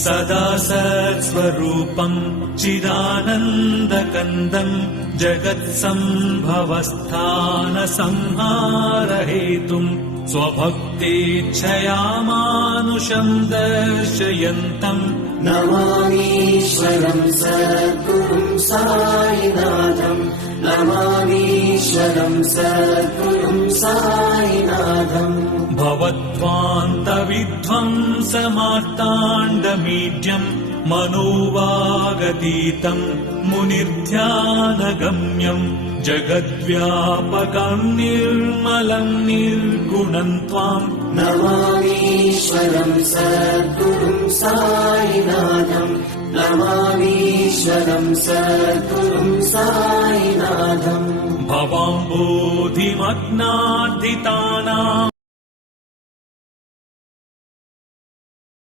सदा सत्स्वरूपम् चिदानन्दकन्दम् जगत्सम्भवस्थानसंहारहेतुम् स्वभक्तेच्छया मानुषम् दर्शयन्तम् नमामीश्वरम् सद्गुरुम् साईनाथम् नमामीश्वरम् सद्गुरुम् साईनाथम् भवद्वान्तविध्वंसमार्ताण्डमीड्यम् मनोवागतीतम् मुनिर्ध्यानगम्यम् जगद्व्यापकम् निर्मलम् निर्गुणम् त्वाम् नमामीश्वरम् सद्गुरुम् साईनाथम् नमामीश्वरम् सद्गुरुम् साईनाथम् भवाम्बोधिमग्नार्दितानाम्